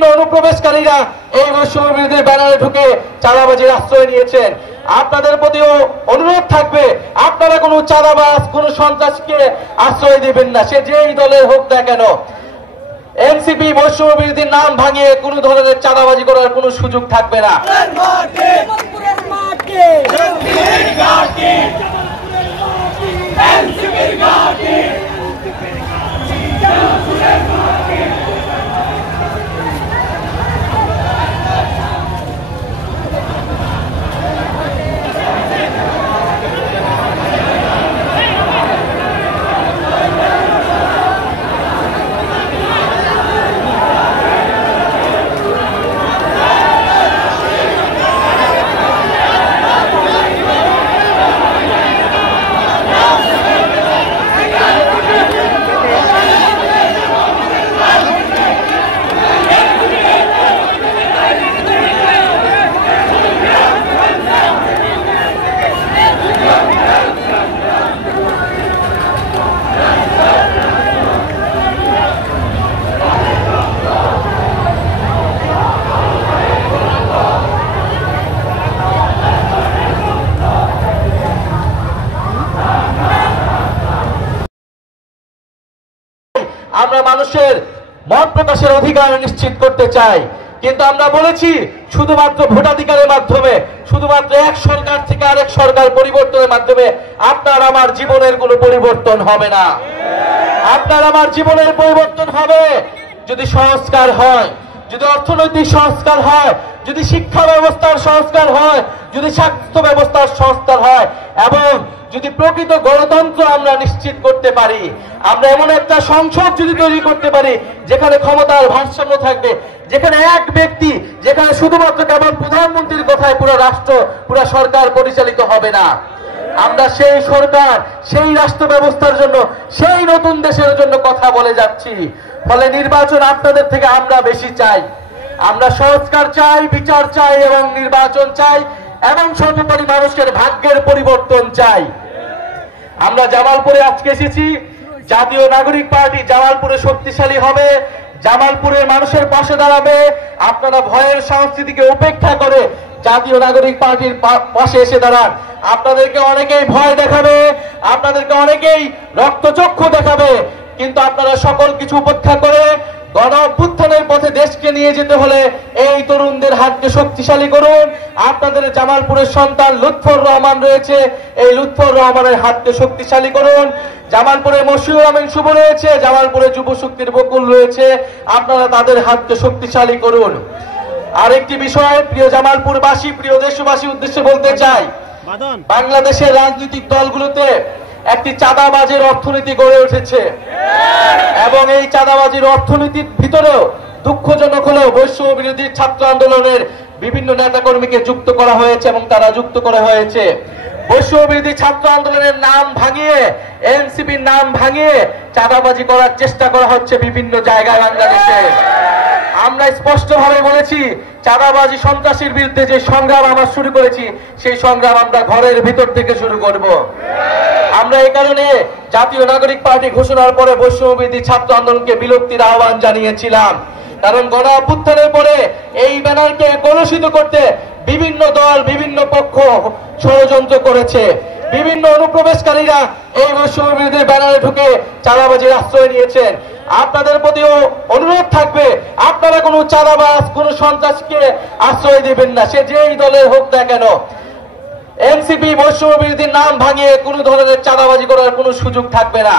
বিভিন্ন অনুপ্রবেশকারীরা এই বৈষম্য বিরোধী ব্যানারে ঢুকে চাঁদাবাজির আশ্রয় নিয়েছেন। আপনাদের প্রতিও অনুরোধ থাকবে, আপনারা কোনো চাঁদাবাজ কোনো সন্ত্রাসকে আশ্রয় দিবেন না, সে যেই দলের হোক না কেন। এনসিপি বৈষম্য বিরোধীর নাম ভাঙিয়ে কোনো ধরনের চাঁদাবাজি করার কোনো সুযোগ থাকবে না। আমরা মানুষের মত প্রকাশের অধিকার নিশ্চিত করতে চাই, কিন্তু আমরা বলেছি শুধুমাত্র ভোটাধিকারের মাধ্যমে, শুধুমাত্র এক সরকার থেকে আরেক সরকার পরিবর্তনের মাধ্যমে আপনার আমার জীবনের কোনো পরিবর্তন হবে না। আপনার আমার জীবনের পরিবর্তন হবে যদি সংস্কার হয়, যদি অর্থনৈতিক সংস্কার হয়, যদি শিক্ষা ব্যবস্থার সংস্কার হয়, যদি স্বাস্থ্য ব্যবস্থার সংস্কার হয় এবং যদি প্রকৃত গণতন্ত্র আমরা নিশ্চিত করতে পারি। আমরা এমন একটা সংসদ যদি তৈরি করতে পারি যেখানে ক্ষমতার ভারসাম্য থাকবে, যেখানে এক ব্যক্তি, যেখানে শুধুমাত্র কেবল প্রধানমন্ত্রীর কথায় পুরো রাষ্ট্র পুরো সরকার পরিচালিত হবে না। আমরা সেই সরকার, সেই রাষ্ট্র ব্যবস্থার জন্য, সেই নতুন দেশের জন্য কথা বলে যাচ্ছি। ফলে নির্বাচন আপনাদের থেকে আমরা বেশি চাই। আমরা সংস্কার চাই, বিচার চাই এবং নির্বাচন চাই এবং সর্বোপরি মানুষের ভাগ্যের পরিবর্তন চাই। আমরা জামালপুরে আজকে এসেছি, জাতীয় নাগরিক পার্টি জামালপুরে শক্তিশালী হবে, জামালপুরের মানুষের পাশে দাঁড়াবে। আপনারা ভয়ের সংস্কৃতিকে উপেক্ষা করে জাতীয় নাগরিক পার্টির পাশে এসে দাঁড়ান। আপনাদেরকে অনেকেই ভয় দেখাবে, আপনাদেরকে অনেকেই রক্তচক্ষু দেখাবে, কিন্তু আপনারা সকল কিছু উপেক্ষা করে গণ অভ্যুত্থানের পথে দেশকে নিয়ে যেতে হলে এই তরুণদের হাতকে শক্তিশালী করুন। আপনাদের জামালপুরের সন্তান লুৎফর রহমান রয়েছে, এই লুৎফর রহমানের হাতকে শক্তিশালী করুন। জামালপুরে মশিউর আমিন শুভ রয়েছে, জামালপুরে যুব শক্তির বকুল রয়েছে, আপনারা তাদের হাতকে শক্তিশালী করুন। আরেকটি বিষয় প্রিয় জামালপুরবাসী, প্রিয় দেশবাসীর উদ্দেশ্যে বলতে চাই, বাংলাদেশের রাজনৈতিক দলগুলোতে একটি চাঁদাবাজের অর্থনীতি গড়ে উঠেছে এবং এই চাঁদাবাজির অর্থনীতির ভিতরেও দুঃখজনক হলেও বৈষম্য বিরোধী ছাত্র আন্দোলনের বিভিন্ন নেতাকর্মীকে যুক্ত করা হয়েছে এবং তারা যুক্ত করা হয়েছে। বৈষম্য বিরোধী ছাত্র আন্দোলনের নাম ভাঙিয়ে, এনসিপির নাম ভাঙিয়ে চাঁদাবাজি করার চেষ্টা করা হচ্ছে বিভিন্ন জায়গায় বাংলাদেশে। আমরা স্পষ্টভাবে বলেছি, চাঁদাবাজি সন্ত্রাসীর বিরুদ্ধে যে সংগ্রাম আমরা শুরু করেছি সেই সংগ্রাম আমরা ঘরের ভিতর থেকে শুরু করব। আমরা এই কারণে জাতীয় নাগরিক পার্টি ঘোষণার পরে বৈষম্য বিরোধী ছাত্র আন্দোলনকে বিলুপ্তির আহ্বান জানিয়েছিলাম, কারণ গণ অভ্যুত্থানের পরে এই ব্যানারকে কলুষিত করতে বিভিন্ন দল, বিভিন্ন পক্ষ ষড়যন্ত্র করেছে। বিভিন্ন অনুপ্রবেশকারীরা এই বৈষম্য বিরোধী ব্যানারে ঢুকে চাঁদাবাজির আশ্রয় নিয়েছেন। আপনাদের প্রতিও অনুরোধ থাকবে, আপনারা কোনো চাঁদাবাজ কোনো সন্ত্রাসকে আশ্রয় দিবেন না, সে যেই দলের হোক না কেন। এনসিপি বৈষম্য বিরোধীর নাম ভাঙিয়ে কোনো ধরনের চাঁদাবাজি করার কোনো সুযোগ থাকবে না।